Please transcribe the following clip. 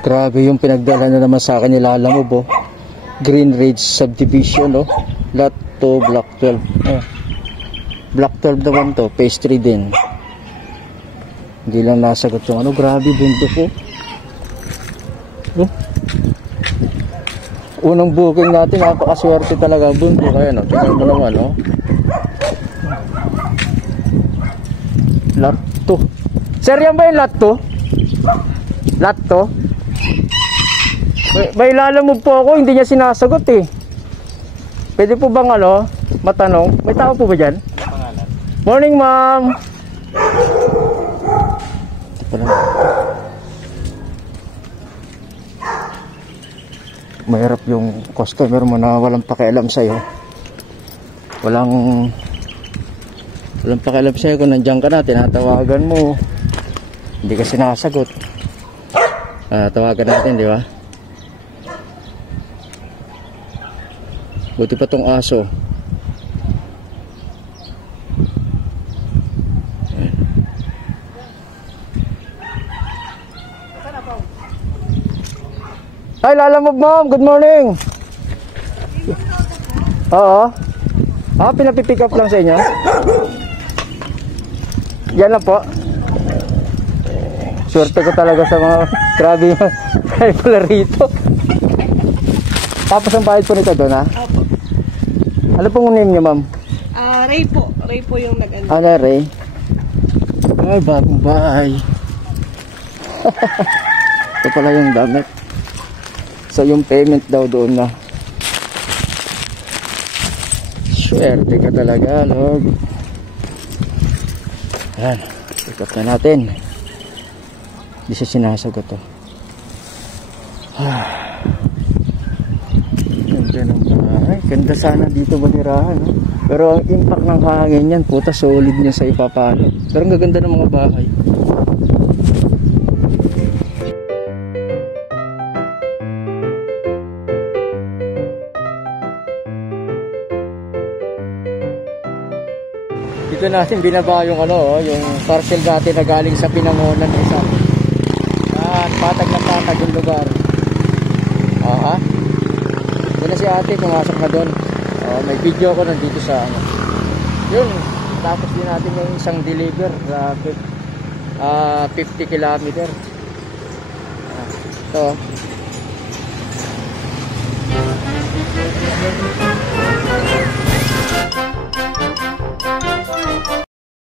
Grabe yung pinagdala na naman sa akin ni Lalamove, oh. Green Ridge Subdivision, oh. Lot 2, Block 12. Oh. Block 12 naman to, phase 3 din. Hindi lang nasagot yung ano. Grabe, bundok, oh. Oh. Unang booking natin, napakaswerte talaga bundok. Ayan, oh. Tingnan mo naman, oh. Lot 2. Sir, yan ba yung lot 2? Lot 2? May Lalamove po ako, hindi niya sinasagot eh. Pwede po bang ano, matanong? May tao po ba dyan? Morning, ma'am. Mahirap yung customer mo na walang pakialam sa'yo. Walang pakialam sa'yo kung nandiyan ka na, tinatawagan mo. Hindi ka sinasagot. Tawagan natin, di ba? Buti pa tong aso. Hi, Lalamove, ma'am. Good morning. Oo. Pinapipick up lang sa inyo. Yan lang po. Swerte ko talaga sa mga grabe yung pala rito. Tapos ang bayad po nito doon, ha? Opo. Ano pong name niyo, ma'am? Ray po. Ray po yung nag-ano. Ray? Ay, bagong bahay. Ito pala yung damit. So, yung payment daw doon na. Swerte ka talaga, Lord. Ayan. Pick up na natin. Hindi siya sinasagot to. Ganda ng bahay. Ganda sana dito manirahan, no? Pero ang impact ng hangin yan, puta, solid niya sa ipapalo. Pero ang gaganda ng mga bahay. Dito natin binaba yung ano, yung parcel natin na galing sa Pinangonan na isa. Yan, patag na patag yung lugar. Aha. Doon na si ate, pumasok na doon. May video ko nandito sa ano. Yun, tapos din natin yung isang deliver sa 50 kilometer. Ito.